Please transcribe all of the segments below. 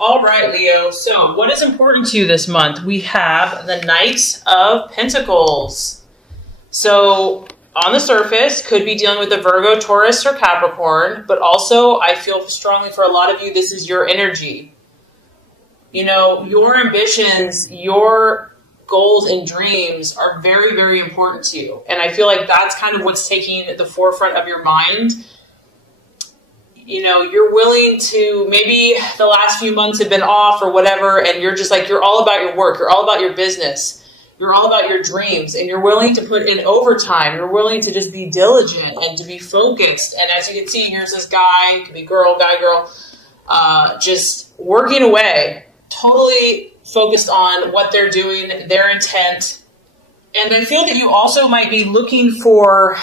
All right, Leo. So, what is important to you this month? We have the Knight of Pentacles. So, on the surface, could be dealing with a Virgo, Taurus, or Capricorn, but also I feel strongly for a lot of you, this is your energy. You know, your ambitions, your goals and dreams are very, very important to you. And I feel like that's kind of what's taking the forefront of your mind. You know, you're willing to, maybe the last few months have been off or whatever, and you're just like, you're all about your work, you're all about your business, you're all about your dreams, and you're willing to put in overtime, you're willing to just be diligent and to be focused. And as you can see, here's this guy, could be girl, guy, girl, just working away, totally focused on what they're doing, their intent. And I feel that you also might be looking for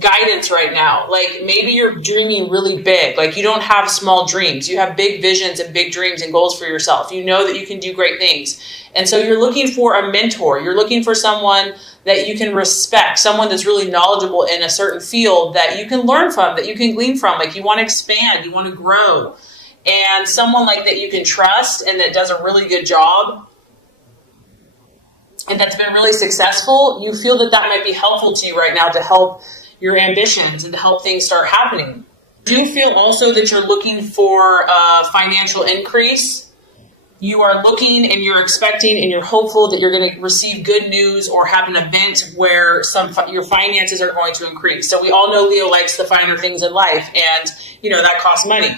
guidance right now. Like maybe you're dreaming really big. Like you don't have small dreams. You have big visions and big dreams and goals for yourself. You know that you can do great things. And so you're looking for a mentor. You're looking for someone that you can respect, someone that's really knowledgeable in a certain field that you can learn from, that you can glean from. Like you want to expand, you want to grow. And someone like that you can trust and that does a really good job and that's been really successful, you feel that that might be helpful to you right now to help your ambitions and to help things start happening. Do you feel also that you're looking for a financial increase? You are looking and you're expecting and you're hopeful that you're going to receive good news or have an event where your finances are going to increase. So we all know Leo likes the finer things in life, and you know that costs money.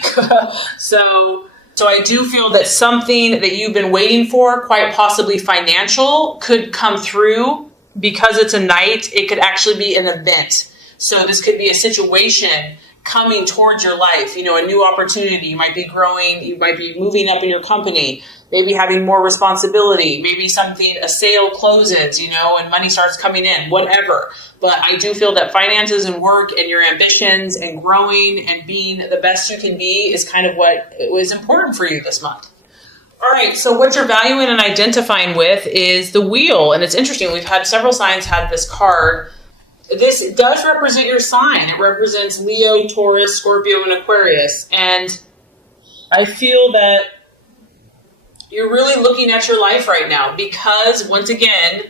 So I do feel that something that you've been waiting for, quite possibly financial, could come through. Because it's a Knight, it could actually be an event. So this could be a situation coming towards your life, you know, a new opportunity. You might be growing, you might be moving up in your company, maybe having more responsibility, maybe a sale closes, you know, and money starts coming in, whatever. But I do feel that finances and work and your ambitions and growing and being the best you can be is kind of what was important for you this month. All right, so what you're valuing and identifying with is the wheel. And it's interesting, we've had several signs have this card. This does represent your sign. It represents Leo, Taurus, Scorpio, and Aquarius. And I feel that you're really looking at your life right now because, once again,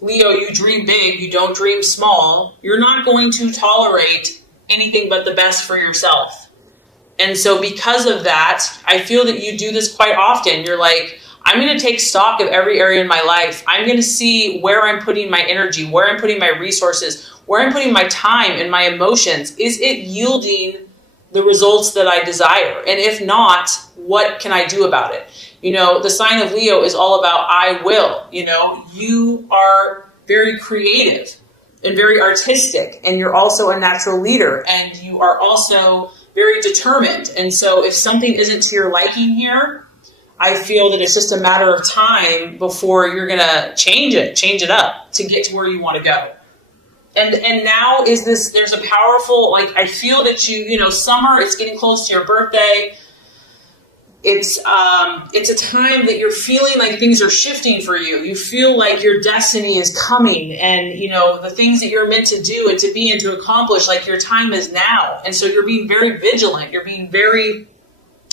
Leo, you dream big, you don't dream small. You're not going to tolerate anything but the best for yourself. And so because of that, I feel that you do this quite often. You're like, I'm going to take stock of every area in my life. I'm going to see where I'm putting my energy, where I'm putting my resources, where I'm putting my time and my emotions. Is it yielding the results that I desire? And if not, what can I do about it? You know, the sign of Leo is all about I will. You know, you are very creative and very artistic, and you're also a natural leader, and you are also very determined. And so if something isn't to your liking here, I feel that it's just a matter of time before you're going to change it up to get to where you want to go. And now there's a powerful, like, I feel that summer, it's getting close to your birthday. It's a time that you're feeling like things are shifting for you. You feel like your destiny is coming, and, you know, the things that you're meant to do and to be and to accomplish, like your time is now. And so you're being very vigilant. You're being very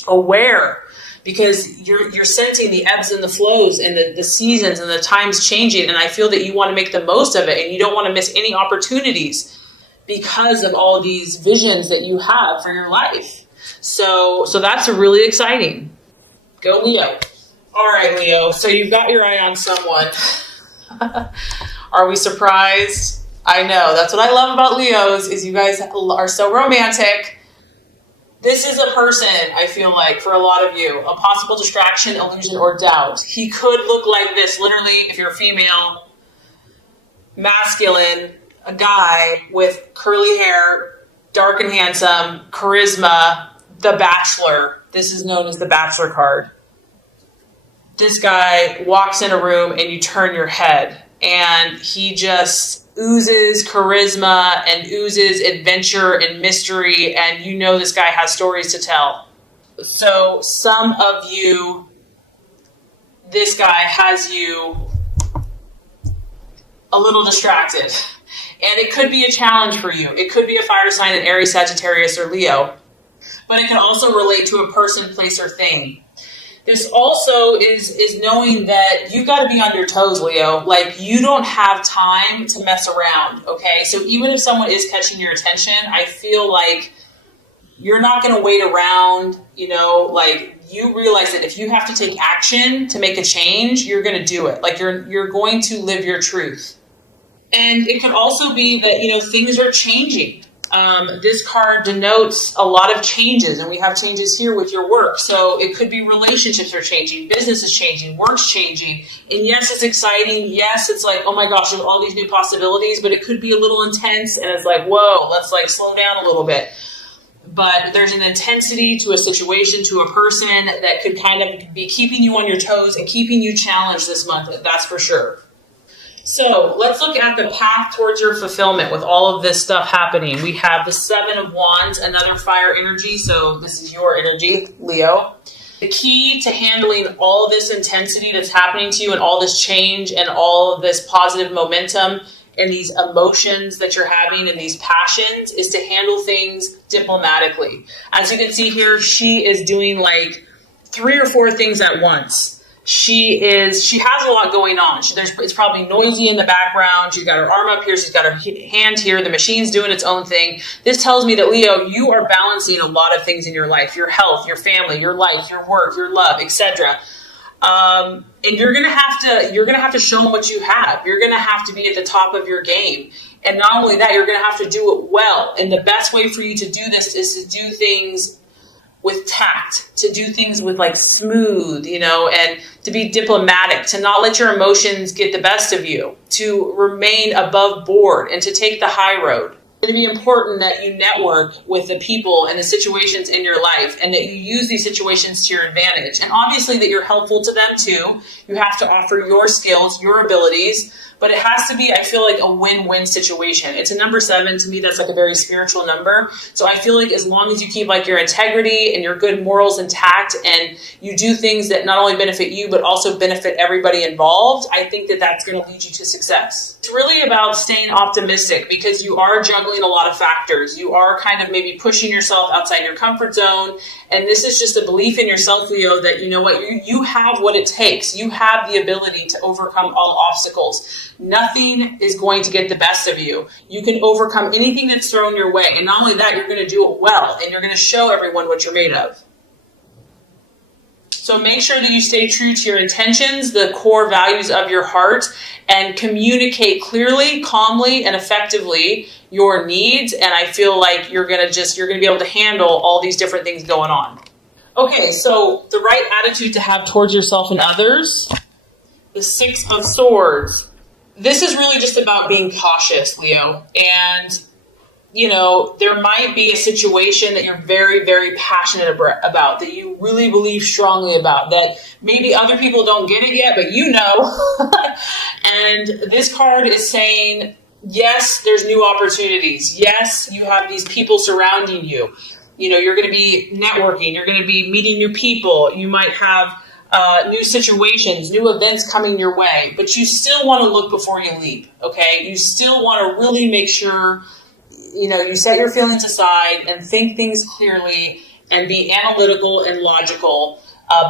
aware because you're sensing the ebbs and the flows and the seasons and the times changing. And I feel that you want to make the most of it, and you don't want to miss any opportunities because of all these visions that you have for your life. So that's really exciting. Go Leo. All right, Leo. So you've got your eye on someone. Are we surprised? I know. That's what I love about Leos is you guys are so romantic. This is a person, I feel like, for a lot of you, a possible distraction, illusion, or doubt. He could look like this, literally, if you're a female, masculine, a guy with curly hair, dark and handsome, charisma, the Bachelor. This is known as the Bachelor card. This guy walks in a room and you turn your head, and he just oozes charisma and oozes adventure and mystery, and you know this guy has stories to tell. So some of you, this guy has you a little distracted, and it could be a challenge for you. It could be a fire sign in Aries, Sagittarius, or Leo, but it can also relate to a person, place, or thing. This also is knowing that you've got to be on your toes, Leo. Like, you don't have time to mess around, okay? So even if someone is catching your attention, I feel like you're not going to wait around, like, you realize that if you have to take action to make a change, you're going to do it. Like, you're going to live your truth. And it could also be that, things are changing. This card denotes a lot of changes, and we have changes here with your work. So it could be relationships are changing, business is changing, work's changing. And yes, it's exciting. Yes, it's like, oh my gosh, there's all these new possibilities, but it could be a little intense, and it's like, whoa, let's like slow down a little bit. But there's an intensity to a situation, to a person that could kind of be keeping you on your toes and keeping you challenged this month. That's for sure. So let's look at the path towards your fulfillment with all of this stuff happening. We have the Seven of Wands, another fire energy. So this is your energy, Leo. The key to handling all this intensity that's happening to you and all this change and all of this positive momentum and these emotions that you're having and these passions is to handle things diplomatically. As you can see here, she is doing like 3 or 4 things at once. She has a lot going on. It's probably noisy in the background. She's got her arm up here. She's got her hand here. The machine's doing its own thing. This tells me that, Leo, you are balancing a lot of things in your life, your health, your family, your life, your work, your love, etc. And you're gonna have to show them what you have. You're gonna have to be at the top of your game. And not only that, you're gonna have to do it well. And the best way for you to do this is to do things with tact, to do things with like smooth, and to be diplomatic, to not let your emotions get the best of you, to remain above board and to take the high road. It's going to be important that you network with the people and the situations in your life and that you use these situations to your advantage. And obviously that you're helpful to them too. You have to offer your skills, your abilities, but it has to be, I feel like, a win-win situation. It's a number 7. To me, that's like a very spiritual number. So I feel like as long as you keep like your integrity and your good morals intact and you do things that not only benefit you, but also benefit everybody involved, I think that that's going to lead you to success. It's really about staying optimistic because you are juggling a lot of factors. You are kind of maybe pushing yourself outside your comfort zone. And this is just a belief in yourself, Leo, that you know what, you have what it takes. You have the ability to overcome all obstacles. Nothing is going to get the best of you. You can overcome anything that's thrown your way. And not only that, you're going to do it well. And you're going to show everyone what you're made of. So make sure that you stay true to your intentions, the core values of your heart, and communicate clearly, calmly, and effectively your needs. And I feel like you're going to be able to handle all these different things going on. Okay, so the right attitude to have towards yourself and others, the 6 of Swords. This is really just about being cautious, Leo. And there might be a situation that you're very, very passionate about, that you really believe strongly about, that maybe other people don't get it yet, but you know. And this card is saying, yes, there's new opportunities. Yes, you have these people surrounding you. You're going to be networking. You're going to be meeting new people. You might have new situations, new events coming your way, but you still want to look before you leap, okay? You still want to really make sure you set your feelings aside and think things clearly and be analytical and logical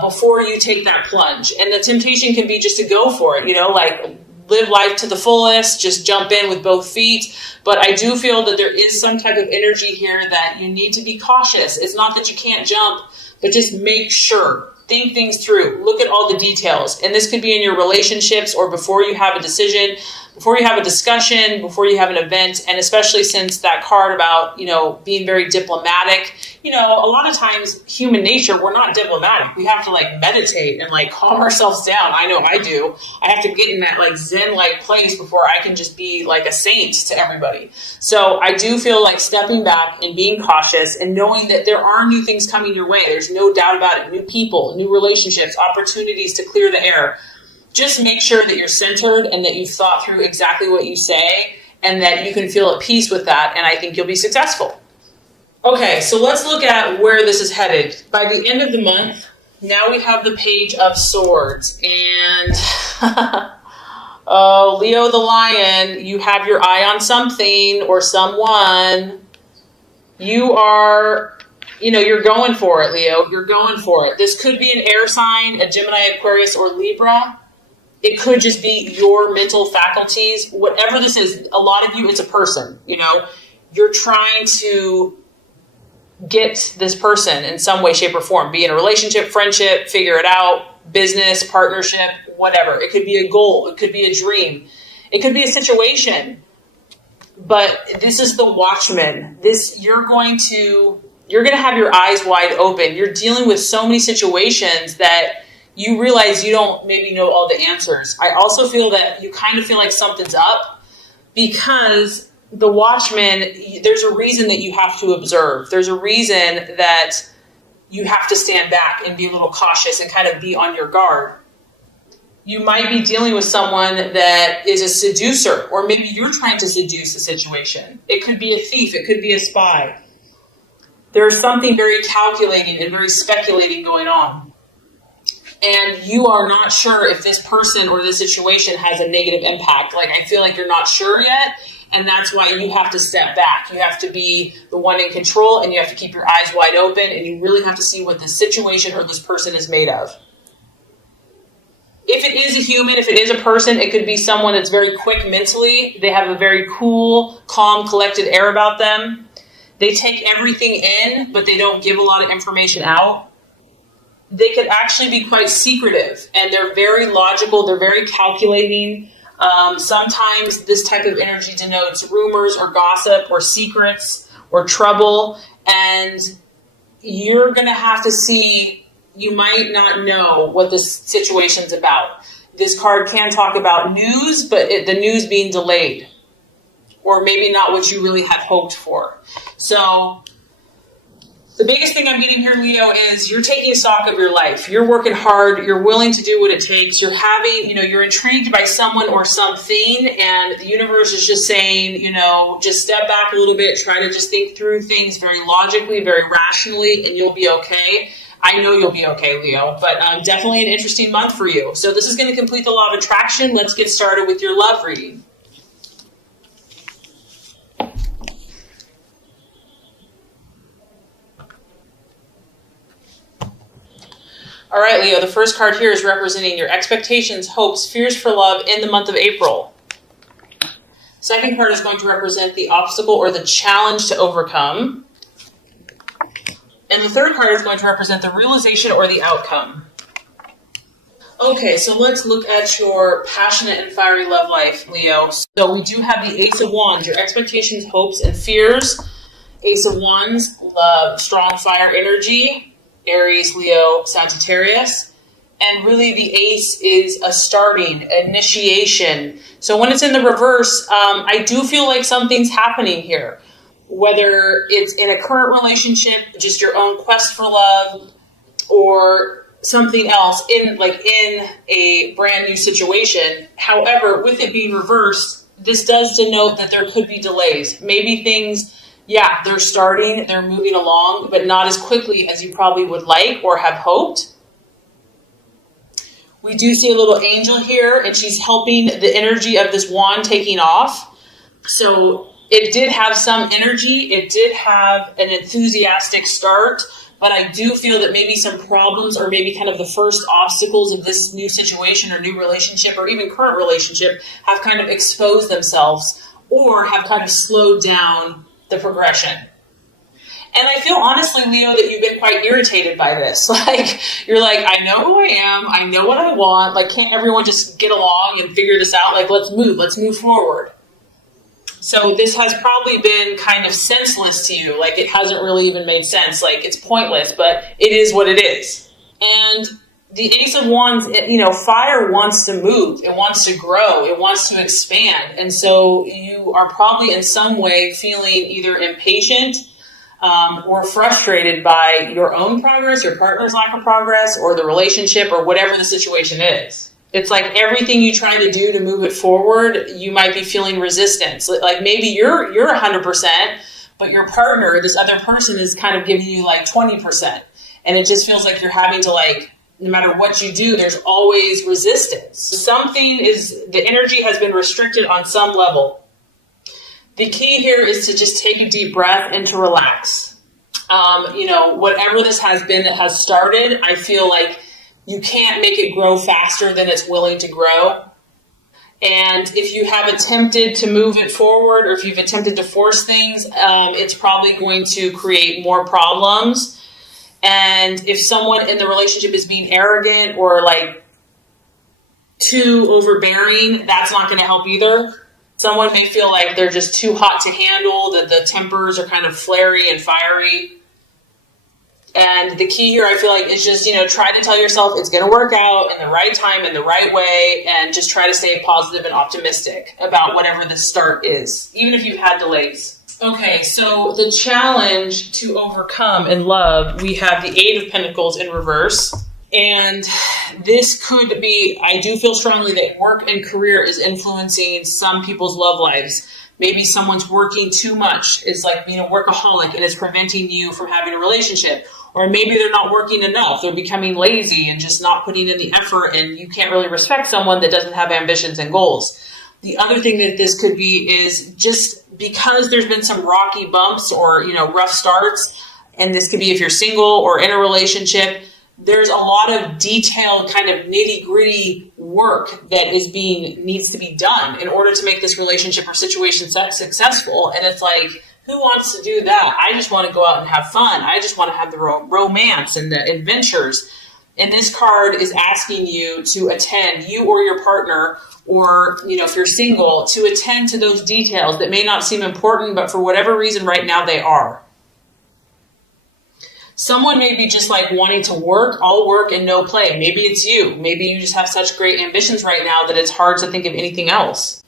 before you take that plunge. And the temptation can be just to go for it, like live life to the fullest, just jump in with both feet. But I do feel that there is some type of energy here that you need to be cautious. It's not that you can't jump, but just make sure. Think things through. Look at all the details. And this could be in your relationships or before you have a decision, before you have a discussion, before you have an event. And especially since that card about, being very diplomatic, a lot of times human nature, we're not diplomatic. We have to like meditate and like calm ourselves down. I know I do. I have to get in that like Zen-like place before I can just be like a saint to everybody. So I do feel like stepping back and being cautious and knowing that there are new things coming your way. There's no doubt about it. New people, new relationships, opportunities to clear the air. Just make sure that you're centered and that you've thought through exactly what you say and that you can feel at peace with that. And I think you'll be successful. Okay, so let's look at where this is headed. By the end of the month, now we have the Page of Swords. And oh, Leo the Lion, you have your eye on something or someone. You are You're going for it, Leo. You're going for it. This could be an air sign, a Gemini, Aquarius, or Libra. It could just be your mental faculties. Whatever this is, a lot of you, it's a person, You're trying to get this person in some way, shape, or form. Be in a relationship, friendship, figure it out, business, partnership, whatever. It could be a goal. It could be a dream. It could be a situation. But this is the Watchman. You're going to have your eyes wide open. You're dealing with so many situations that you realize you don't maybe know all the answers. I also feel that you kind of feel like something's up because the Watchman, there's a reason that you have to observe. There's a reason that you have to stand back and be a little cautious and kind of be on your guard. You might be dealing with someone that is a seducer, or maybe you're trying to seduce a situation. It could be a thief. It could be a spy. There's something very calculating and very speculating going on. And you are not sure if this person or this situation has a negative impact. Like, I feel like you're not sure yet. And that's why you have to step back. You have to be the one in control, and you have to keep your eyes wide open, and you really have to see what this situation or this person is made of. If it is a human, if it is a person, it could be someone that's very quick mentally. They have a very cool, calm, collected air about them. They take everything in, but they don't give a lot of information out. They could actually be quite secretive, and they're very logical. They're very calculating. Sometimes this type of energy denotes rumors or gossip or secrets or trouble, and you're going to have to see. You might not know what this situation's about. This card can talk about news, but the news being delayed, or maybe not what you really had hoped for. So the biggest thing I'm getting here, Leo, is you're taking stock of your life. You're working hard. You're willing to do what it takes. You're having, you're intrigued by someone or something, and the universe is just saying, just step back a little bit. Try to just think through things very logically, very rationally, and you'll be okay. I know you'll be okay, Leo, but definitely an interesting month for you. So this is going to complete the law of attraction. Let's get started with your love reading. All right, Leo, the first card here is representing your expectations, hopes, fears for love in the month of April. Second card is going to represent the obstacle or the challenge to overcome. And the third card is going to represent the realization or the outcome. Okay, so let's look at your passionate and fiery love life, Leo. So we do have the Ace of Wands, your expectations, hopes, and fears. Ace of Wands, love, strong fire energy, Aries, Leo, Sagittarius. And really the Ace is a starting, initiation. So when it's in the reverse, I do feel like something's happening here. Whether it's in a current relationship, just your own quest for love, or something else in a brand new situation. However, with it being reversed, this does denote that there could be delays. Maybe things, they're starting, they're moving along, but not as quickly as you probably would like or have hoped. We do see a little angel here, and she's helping the energy of this wand taking off. So it did have some energy. It did have an enthusiastic start, but I do feel that maybe some problems or maybe kind of the first obstacles of this new situation or new relationship or even current relationship have kind of exposed themselves or have kind of slowed down the progression. And I feel honestly, Leo, that you've been quite irritated by this. You're like, I know who I am. I know what I want. Can't everyone just get along and figure this out? Let's move forward. So this has probably been kind of senseless to you. It hasn't really even made sense. It's pointless, but it is what it is. And the Ace of Wands, fire wants to move. It wants to grow. It wants to expand. And so you are probably in some way feeling either impatient or frustrated by your own progress, your partner's lack of progress, or the relationship, or whatever the situation is. It's like everything you try to do to move it forward, you might be feeling resistance. Maybe you're 100%, but your partner, this other person, is kind of giving you 20%. And it just feels like you're having to no matter what you do, there's always resistance. The energy has been restricted on some level. The key here is to just take a deep breath and to relax. Whatever this has been that has started, I feel like you can't make it grow faster than it's willing to grow. And if you have attempted to move it forward, or if you've attempted to force things, it's probably going to create more problems. And if someone in the relationship is being arrogant or like too overbearing, that's not going to help either. Someone may feel like they're just too hot to handle, that the tempers are kind of flary and fiery. And the key here, I feel like, is just, try to tell yourself it's going to work out in the right time, in the right way, and just try to stay positive and optimistic about whatever the start is, even if you've had delays. Okay, so the challenge to overcome in love, we have the Eight of Pentacles in reverse. And this could be, I do feel strongly that work and career is influencing some people's love lives. Maybe someone's working too much, is like being a workaholic, and it's preventing you from having a relationship. Or maybe they're not working enough. They're becoming lazy and just not putting in the effort, and you can't really respect someone that doesn't have ambitions and goals. The other thing that this could be is just because there's been some rocky bumps or, rough starts, and this could be if you're single or in a relationship, there's a lot of detailed kind of nitty-gritty work that needs to be done in order to make this relationship or situation successful. And it's like, who wants to do that? I just want to go out and have fun. I just want to have the romance and the adventures. And this card is asking you to attend, you or your partner, or, if you're single, to attend to those details that may not seem important, but for whatever reason right now they are. Someone may be just like wanting to work, all work and no play. Maybe it's you. Maybe you just have such great ambitions right now that it's hard to think of anything else.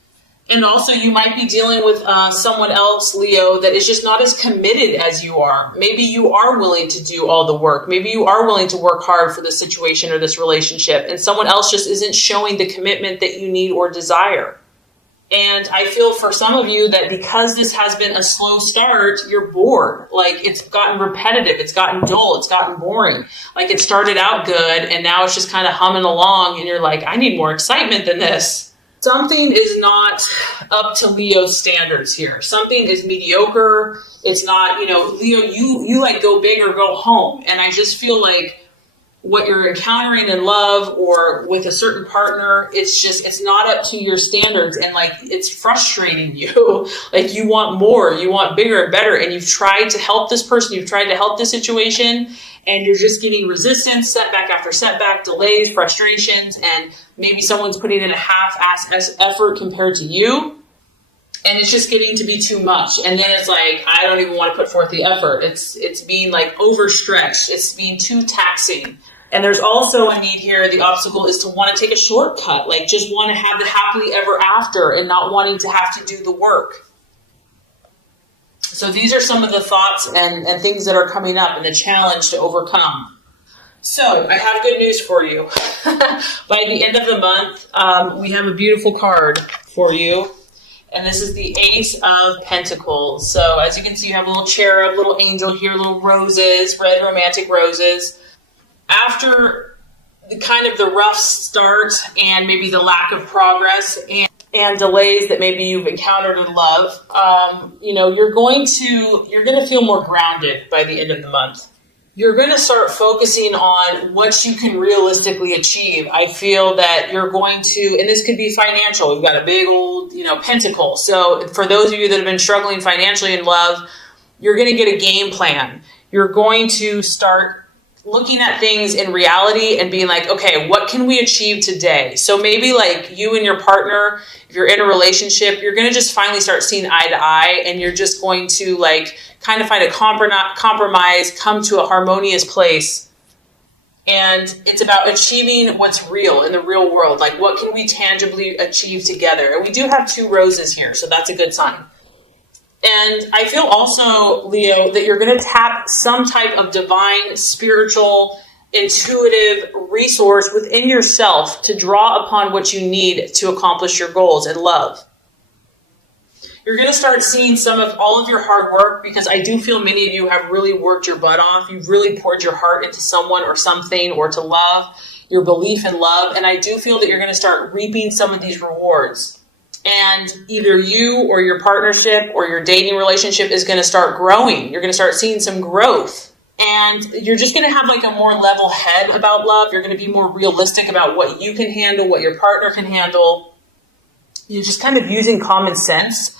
And also you might be dealing with someone else, Leo, that is just not as committed as you are. Maybe you are willing to do all the work. Maybe you are willing to work hard for this situation or this relationship, and someone else just isn't showing the commitment that you need or desire. And I feel for some of you that because this has been a slow start, you're bored. Like, it's gotten repetitive, it's gotten dull, it's gotten boring. Like, it started out good and now it's just kind of humming along, and you're like, I need more excitement than this. Something is not up to Leo's standards here. Something is mediocre. It's not, Leo, you like go big or go home. And I just feel like what you're encountering in love or with a certain partner, it's not up to your standards, and like it's frustrating you. Like, you want more, you want bigger and better, and you've tried to help this person, you've tried to help this situation, and you're just getting resistance, setback after setback, delays, frustrations, and maybe someone's putting in a half-ass effort compared to you, and it's just getting to be too much. And then it's like, I don't even want to put forth the effort. It's being like overstretched. It's being too taxing. And there's also a need here, the obstacle is to want to take a shortcut, like just want to have the happily ever after and not wanting to have to do the work. So these are some of the thoughts and things that are coming up and the challenge to overcome. So I have good news for you. By the end of the month, we have a beautiful card for you. And this is the Ace of Pentacles. So as you can see, you have a little cherub, little angel here, little roses, red romantic roses. After the kind of the rough start and maybe the lack of progress and delays that maybe you've encountered in love, you're going to feel more grounded by the end of the month. You're going to start focusing on what you can realistically achieve. I feel that you're going to, and this could be financial. You've got a big old, pentacle. So for those of you that have been struggling financially in love, you're going to get a game plan. You're going to start looking at things in reality and being like, okay, what can we achieve today? So maybe like you and your partner, if you're in a relationship, you're going to just finally start seeing eye to eye, and you're just going to like kind of find a compromise, come to a harmonious place. And it's about achieving what's real in the real world. Like, what can we tangibly achieve together? And we do have 2 roses here, so that's a good sign. And I feel also, Leo, that you're going to tap some type of divine, spiritual, intuitive resource within yourself to draw upon what you need to accomplish your goals in love. You're going to start seeing some of all of your hard work, because I do feel many of you have really worked your butt off. You've really poured your heart into someone or something, or to love, your belief in love. And I do feel that you're going to start reaping some of these rewards. And either you or your partnership or your dating relationship is going to start growing. You're going to start seeing some growth. And you're just going to have like a more level head about love. You're going to be more realistic about what you can handle, what your partner can handle. You're just kind of using common sense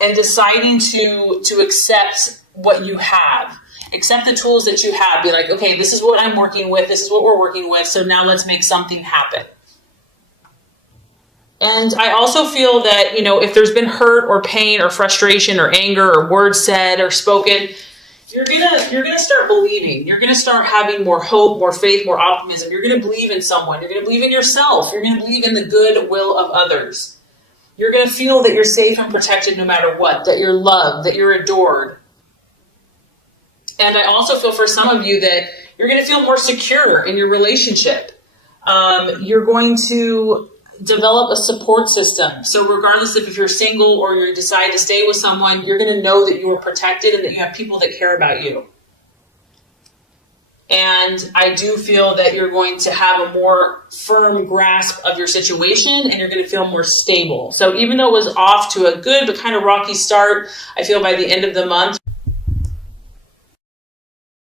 and deciding to accept what you have. Accept the tools that you have. Be like, okay, this is what I'm working with. This is what we're working with. So now let's make something happen. And I also feel that, if there's been hurt or pain or frustration or anger or words said or spoken, you're gonna start believing. You're gonna start having more hope, more faith, more optimism. You're gonna believe in someone. You're gonna believe in yourself. You're gonna believe in the good will of others. You're gonna feel that you're safe and protected no matter what, that you're loved, that you're adored. And I also feel for some of you that you're gonna feel more secure in your relationship. You're going to develop a support system. So regardless if you're single or you decide to stay with someone, you're going to know that you are protected and that you have people that care about you. And I do feel that you're going to have a more firm grasp of your situation and you're going to feel more stable. So even though it was off to a good but kind of rocky start, I feel by the end of the month,